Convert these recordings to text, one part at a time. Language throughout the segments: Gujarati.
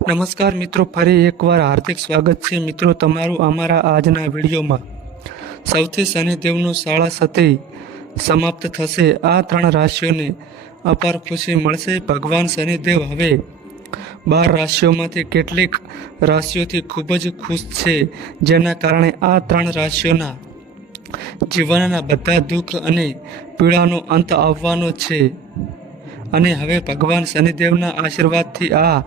નમસ્કાર મિત્રો, ફરી એકવાર હાર્દિક સ્વાગત છે મિત્રો તમારું અમારા આજના વિડીયોમાં। સૌથી શનિદેવનું શાળા સતી સમાપ્ત થશે। આ 3 રાશિઓને અપાર ખુશી મળશે। ભગવાન શનિદેવ હવે 12 રાશિઓમાંથી કેટલીક રાશિઓથી ખૂબ જ ખુશ છે, જેના કારણે આ 3 રાશિઓના જીવનના બધા દુઃખ અને પીડાનો અંત આવવાનો છે અને હવે ભગવાન શનિદેવના આશીર્વાદથી આ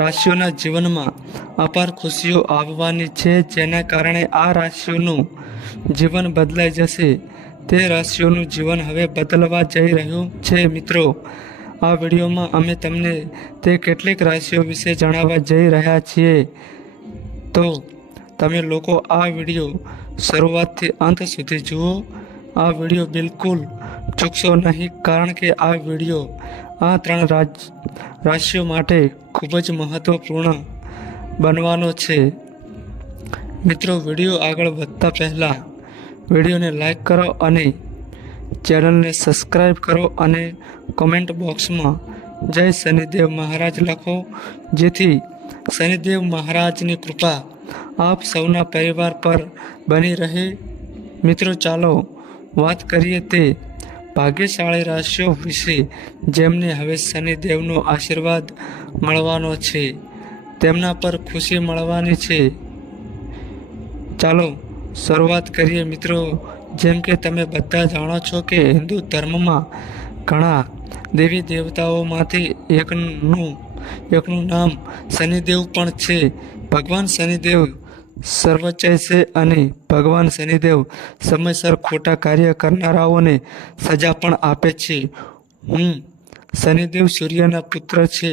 રાશિઓના જીવનમાં અપાર ખુશીઓ આવવાની છે, જેના કારણે આ રાશિઓનું જીવન બદલાઈ જશે। તે રાશિઓનું જીવન હવે બદલવા જઈ રહ્યું છે। મિત્રો, આ વિડીયોમાં અમે તમને તે કેટલીક રાશિઓ વિશે જણાવવા જઈ રહ્યા છીએ, તો તમે લોકો આ વિડીયો શરૂઆતથી અંત સુધી જુઓ। આ વિડીયો બિલકુલ ચૂકશો નહીં, કારણ કે આ વિડીયો આ 3 રાશિઓ માટે ખૂબ જ મહત્વપૂર્ણ બનવાનો છે। મિત્રો, વિડીયો આગળ વધતા પહેલાં વિડીયોને લાઈક કરો અને ચેનલને સબસ્ક્રાઈબ કરો અને કોમેન્ટ બોક્સમાં જય શનિદેવ મહારાજ લખો, જેથી શનિદેવ મહારાજની કૃપા આપ સૌના પરિવાર પર બની રહે। મિત્રો, ચાલો વાત કરીએ તે ભાગ્યશાળી રાશિઓ વિશે, જેમને હવે શનિદેવનો આશીર્વાદ મળવાનો છે, તેમના પર ખુશી મળવાની છે। ચાલો શરૂઆત કરીએ મિત્રો। જેમ કે તમે બધા જાણો છો કે હિન્દુ ધર્મમાં ઘણા દેવી દેવતાઓમાંથી એકનું નામ શનિદેવ પણ છે। ભગવાન શનિદેવ સર્વોચ્ચ છે અને ભગવાન શનિદેવ સમયસર ખોટા કાર્ય કરનારાઓને સજા પણ આપે છે। શનિદેવ સૂર્યના પુત્ર છે।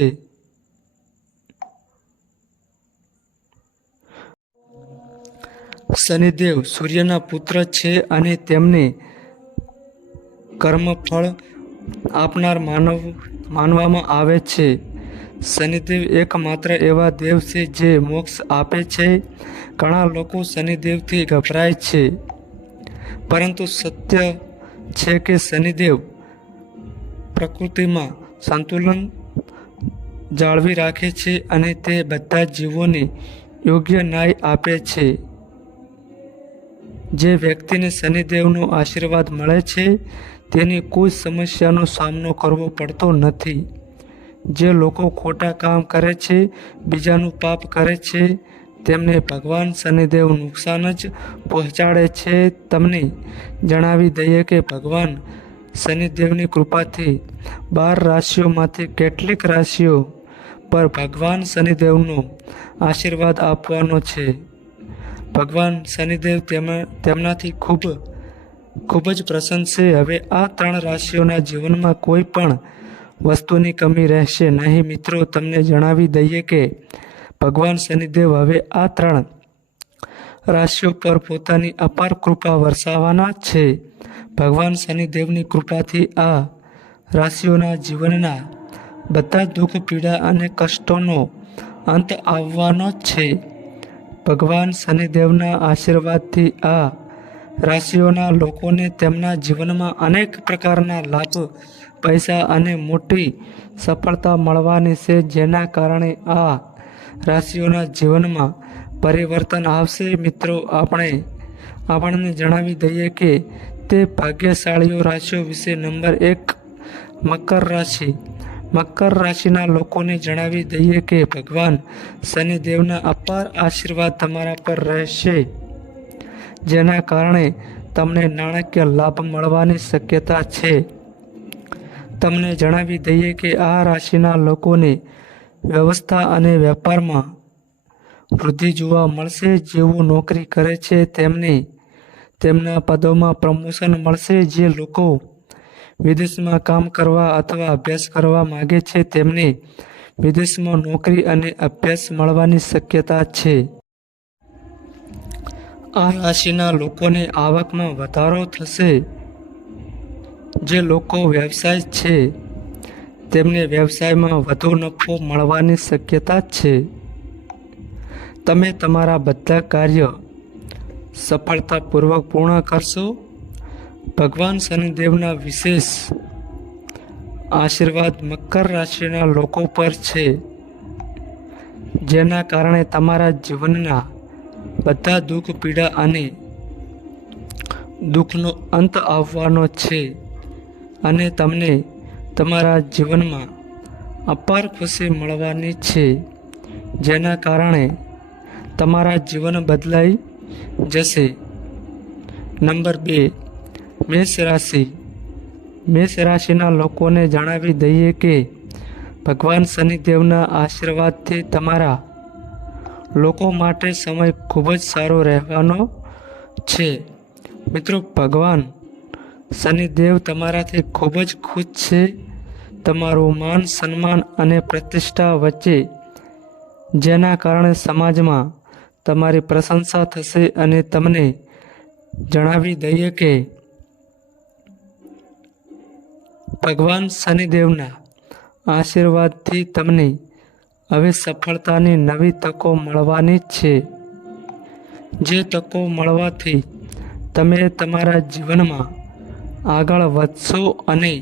શનિદેવ સૂર્યના પુત્ર છે અને તેમને કર્મફળ આપનાર માનવામાં આવે છે। શનિદેવ એકમાત્ર એવા દેવ છે જે મોક્ષ આપે છે। ઘણા લોકો શનિદેવથી ગભરાય છે, પરંતુ સત્ય છે કે શનિદેવ પ્રકૃતિમાં સંતુલન જાળવી રાખે છે અને તે બધા જીવોને યોગ્ય ન્યાય આપે છે। જે વ્યક્તિને શનિદેવનો આશીર્વાદ મળે છે, તેની કોઈ સમસ્યાનો સામનો કરવો પડતો નથી। જે લોકો ખોટા કામ કરે છે, બીજાનું પાપ કરે છે, તેમને ભગવાન શનિદેવ નુકસાન જ પહોંચાડે છે। તમને જણાવી દઈએ કે ભગવાન શનિદેવની કૃપાથી 12 રાશિઓમાંથી કેટલીક રાશિઓ પર ભગવાન શનિદેવનો આશીર્વાદ આપવાનો છે। ભગવાન શનિદેવ તેમનાથી ખૂબ જ પ્રસન્ન છે। હવે આ 3 રાશિઓના જીવનમાં કોઈ પણ વસ્તુની કમી રહેશે નહીં। મિત્રો, તમને જણાવી દઈએ કે ભગવાન શનિદેવ હવે આ 3 રાશિઓ પર પોતાની અપાર કૃપા વરસાવવાના છે। ભગવાન શનિદેવની કૃપાથી આ રાશિઓના જીવનના બધા દુઃખ, પીડા અને કષ્ટોનો અંત આવવાનો છે। ભગવાન શનિદેવના આશીર્વાદથી આ રાશિઓના લોકોને તેમના જીવનમાં અનેક પ્રકારના લાભ, પૈસા અને મોટી સફળતા મળવાની છે, જેના કારણે આ રાશિઓના જીવનમાં પરિવર્તન આવશે। મિત્રો, આપણને જણાવી દઈએ કે તે ભાગ્યશાળી રાશિઓ વિશે નંબર 1, મકર રાશિ। મકર રાશિના લોકોને જણાવી દઈએ કે ભગવાન શનિદેવના અપાર આશીર્વાદ તમારા પર રહેશે, જેના કારણે તમને નાણાકીય લાભ મળવાની શક્યતા છે। તમને જણાવી દઈએ કે આ રાશિના લોકોને વ્યવસાય અને વેપારમાં વૃદ્ધિ જોવા મળશે। જેઓ નોકરી કરે છે તેમને તેમના પદોમાં પ્રમોશન મળશે। જે લોકો વિદેશમાં કામ કરવા અથવા અભ્યાસ કરવા માંગે છે, તેમને વિદેશમાં નોકરી અને અભ્યાસ મળવાની શક્યતા છે। આ રાશિના લોકોને આવકમાં વધારો થશે। જે લોકો વ્યવસાય છે, તેમને વ્યવસાયમાં વધુ નફો મળવાની શક્યતા છે। તમે તમારા બધા કાર્ય સફળતાપૂર્વક પૂર્ણ કરશો। ભગવાન શનિદેવના વિશેષ આશીર્વાદ મકર રાશિના લોકો પર છે। જેના કારણે તમારા જીવનના બધા દુઃખ પીડા અને દુઃખનો અંત આવવાનો છે અને તમને તમારા જીવનમાં અપાર ખુશી મળવાની છે, જેના કારણે તમારા જીવન બદલાઈ જશે. નંબર 2, મેષ રાશિ. મેષ રાશિના લોકોને જણાવી દઈએ કે ભગવાન શનિદેવના આશીર્વાદથી તમારા લોકો માટે સમય ખૂબ જ સારો રહેવાનો છે. મિત્રો, ભગવાન શનિદેવ તમારાથી ખૂબ જ ખુશ છે. તમારું માન સન્માન અને પ્રતિષ્ઠા વચ્ચે, જેના કારણે સમાજમાં તમારી પ્રશંસા થશે અને તમને જણાવી દઈએ કે ભગવાન શનિદેવના આશીર્વાદથી તમને હવે સફળતાની નવી તકો મળવાની છે. જે તકો મળવાથી તમે તમારા જીવનમાં આગળ વધશો અને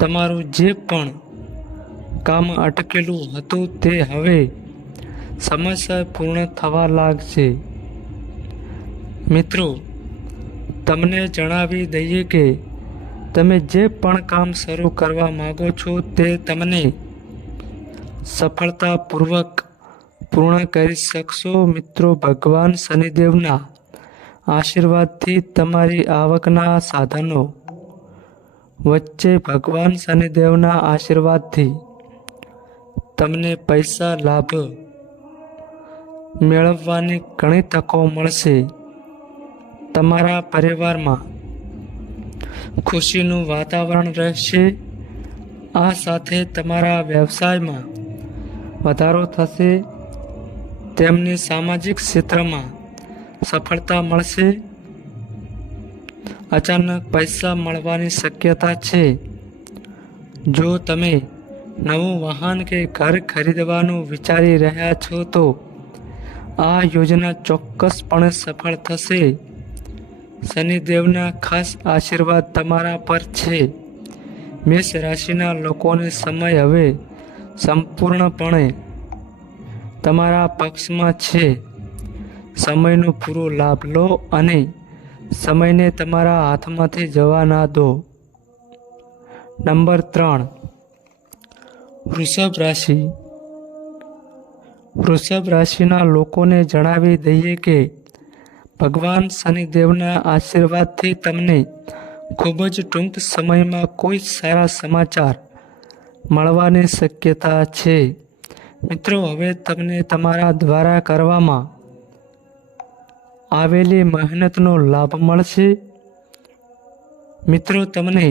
તમારું જે પણ કામ અટકેલું હતું તે હવે સમયસર પૂર્ણ થવા લાગશે. મિત્રો, તમને જણાવી દઈએ કે તમે જે પણ કામ શરૂ કરવા માગો છો તે તમને સફળતાપૂર્વક પૂર્ણ કરી શકશો. મિત્રો, ભગવાન શનિદેવના આશીર્વાદથી તમારી આવકના સાધનો વચ્ચે ભગવાન શનિદેવના આશીર્વાદથી તમને પૈસા લાભ મેળવવાની ઘણી તકો મળશે. તમારા પરિવારમાં ખુશીનું વાતાવરણ રહેશે. આ સાથે તમારા વ્યવસાયમાં વધારો થશે. તેમની સામાજિક ક્ષેત્રમાં સફળતા મળશે. અચાનક પૈસા મળવાની શક્યતા છે. જો તમે નવું વાહન કે ઘર ખરીદવાનું વિચારી રહ્યા છો તો આ યોજના ચોક્કસપણે સફળ થશે. શનિદેવના ખાસ આશીર્વાદ તમારા પર છે. મેષ રાશિના લોકોને સમય હવે સંપૂર્ણપણે તમારા પક્ષમાં છે. સમયનો પૂરો લાભ લો અને સમયને તમારા હાથમાંથી જવા ના દો. નંબર 3, વૃષભ રાશિ. વૃષભ રાશિના લોકોને જણાવી દઈએ કે ભગવાન શનિદેવના આશીર્વાદથી તમને ખૂબ જ ટૂંક સમયમાં કોઈ સારા સમાચાર મળવાની શક્યતા છે. મિત્રો, હવે તમને તમારા દ્વારા કરવામાં આવેલી મહેનતનો લાભ મળશે. મિત્રો, તમને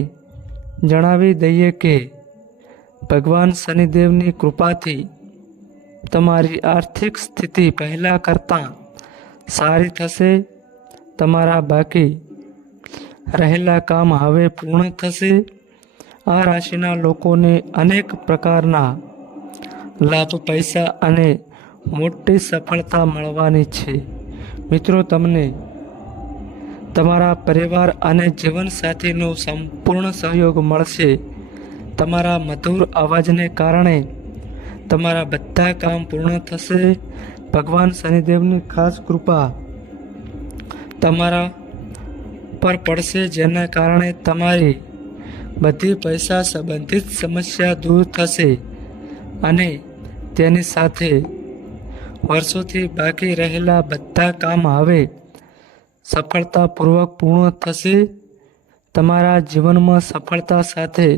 જણાવી દઈએ કે ભગવાન શનિદેવની કૃપાથી તમારી આર્થિક સ્થિતિ પહેલાં કરતાં સારી થશે. તમારા બાકી રહેલા કામ હવે પૂર્ણ થશે. આ રાશિના લોકોને અનેક પ્રકારના લાભ, પૈસા અને મોટી સફળતા મળવાની છે. મિત્રો, તમને તમારા પરિવાર અને જીવનસાથીનો સંપૂર્ણ સહયોગ મળશે. તમારા મધુર અવાજને કારણે તમારા બધા કામ પૂર્ણ થશે. ભગવાન શનિદેવની ખાસ કૃપા તમારા પર પડશે, જેના કારણે તમારી બધી પૈસા સંબંધિત સમસ્યા દૂર થશે અને તેની સાથે વર્ષોથી બાકી રહેલા બધા કામ હવે સફળતાપૂર્વક પૂર્ણ થશે. તમારા જીવનમાં સફળતા સાથે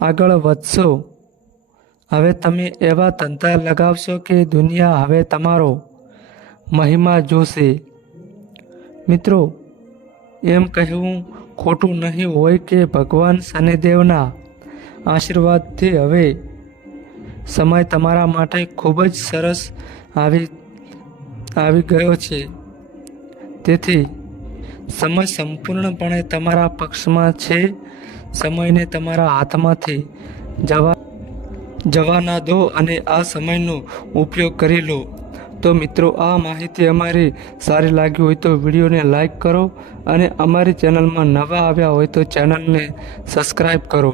આગળ વધશો. હવે તમે એવા ધંધા લગાવશો કે દુનિયા હવે તમારો મહિમા જોશે. મિત્રો, એમ કહેવું ખોટું નહીં હોય કે ભગવાન શનિદેવના આશીર્વાદથી હવે સમય તમારા માટે ખૂબ જ સરસ આવી ગયો છે. તેથી સમય સંપૂર્ણપણે તમારા પક્ષમાં છે. સમયને તમારા હાથમાંથી જવા ના દો અને આ સમયનો ઉપયોગ કરી લો. તો મિત્રો, આ માહિતી અમારી સારી લાગી હોય તો વિડીયોને લાઈક કરો અને અમારી ચેનલમાં નવા આવ્યા હોય તો ચેનલને સબસ્ક્રાઈબ કરો.